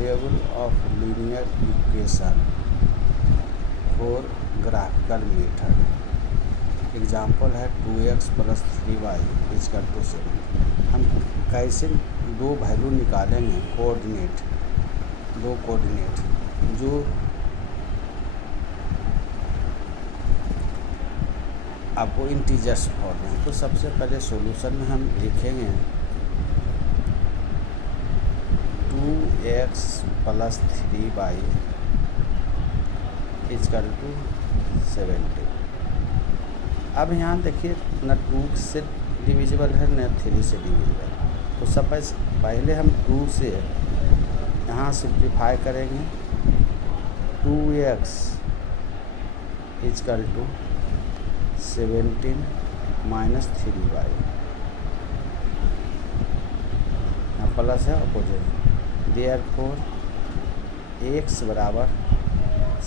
Variable of linear equation for graphical method. Example है 2x + 3y = 7। हम कैसे दो वैल्यू निकालेंगे, दो कोऑर्डिनेट जो आपको इंटीजर्स फॉर्म है। तो सबसे पहले सॉल्यूशन में हम लिखेंगे 2x + 3y = 70। अब यहाँ देखिए न 2 से डिविजिबल है न 3 से डिविजिबल। तो सब पहले हम 2 से यहाँ सिंप्लीफाई करेंगे। 2x = 17 - 3y, यहाँ प्लस है अपोजिट। Therefore x =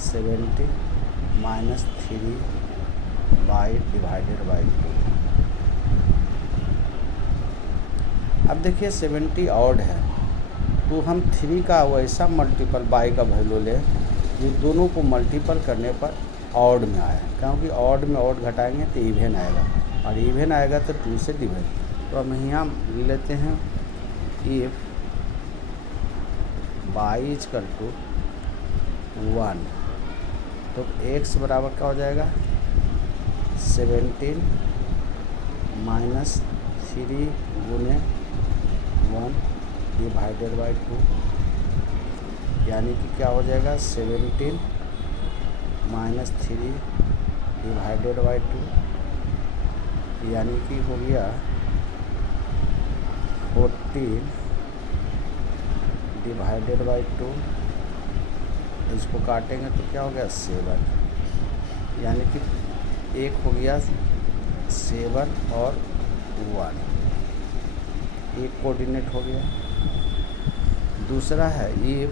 17 - 3y / 2। अब देखिए 70 ऑड है, तो हम 3 का वैसा मल्टीपल बाई का वैल्यू लें जो दोनों को मल्टीपल करने पर ऑड में आए, क्योंकि ऑड में ऑड घटाएंगे तो इवन आएगा, और इवन आएगा तो 2 से डिवाइड। तो हम यहाँ लेते हैं इफ y = 1, तो x बराबर क्या हो जाएगा 17 - 3 × 1 / 2, यानी कि क्या हो जाएगा 17 - 3 / 2, यानी कि हो गया 14 / 2। इसको काटेंगे तो क्या हो गया 7, यानी कि एक हो गया 7 और 1, एक कोऑर्डिनेट हो गया। दूसरा है इफ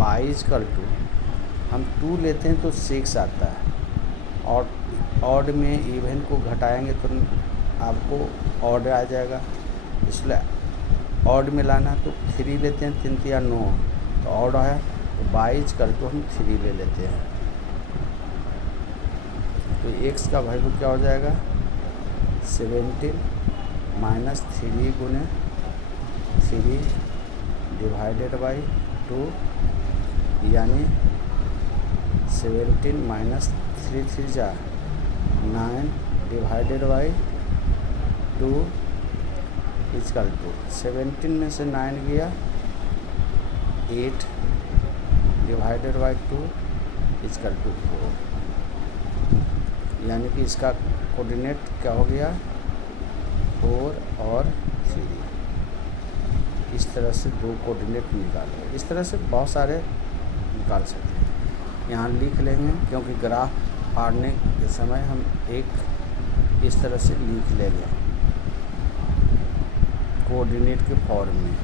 y = हम 2 लेते हैं तो 6 आता है, और ऑड में इवन को घटाएंगे तो आपको ऑड आ जाएगा, इसलिए ऑड में लाना है। तो 3 लेते हैं, 3 × 9 तो ऑड है, तो y = हम 3 ले लेते हैं। तो x का वैल्यू क्या हो जाएगा 17 - 3 × 3 / 2, यानी 17 - 3 × 3 = 9 / 2 = 17 में से 9 गया 8 / 2 = 4, यानी कि इसका कोऑर्डिनेट क्या हो गया 4 और 3। इस तरह से दो कोऑर्डिनेट निकालेंगे। इस तरह से बहुत सारे निकाल सकते हैं। यहाँ लिख लेंगे, क्योंकि ग्राफ फाड़ने के समय हम एक इस तरह से लिख लेंगे कोऑर्डिनेट के फॉर्म में।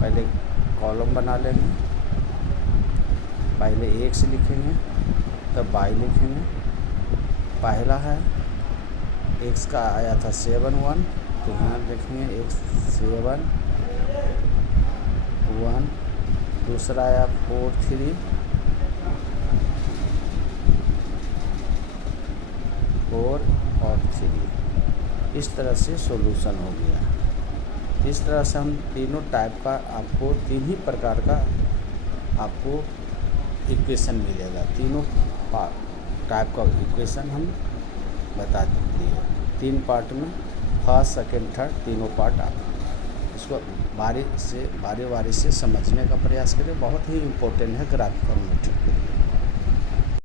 पहले कॉलम बना लेंगे, पहले x लिखेंगे तब y लिखेंगे। पहला है x का आया था 7 1, तो यहाँ लिखेंगे x 7 1। दूसरा आया 4 3, 4 और 3। इस तरह से सॉल्यूशन हो गया। इस तरह से हम तीनों टाइप का आपको 3 ही प्रकार का आपको इक्वेशन मिलेगा। तीनों टाइप का इक्वेशन हम बता दिए 3 पार्ट में, फर्स्ट सेकंड थर्ड तीनों पार्ट। आप इसको बारी बारी से समझने का प्रयास करें, बहुत ही इम्पोर्टेंट है ग्राफिकल मेथड के लिए।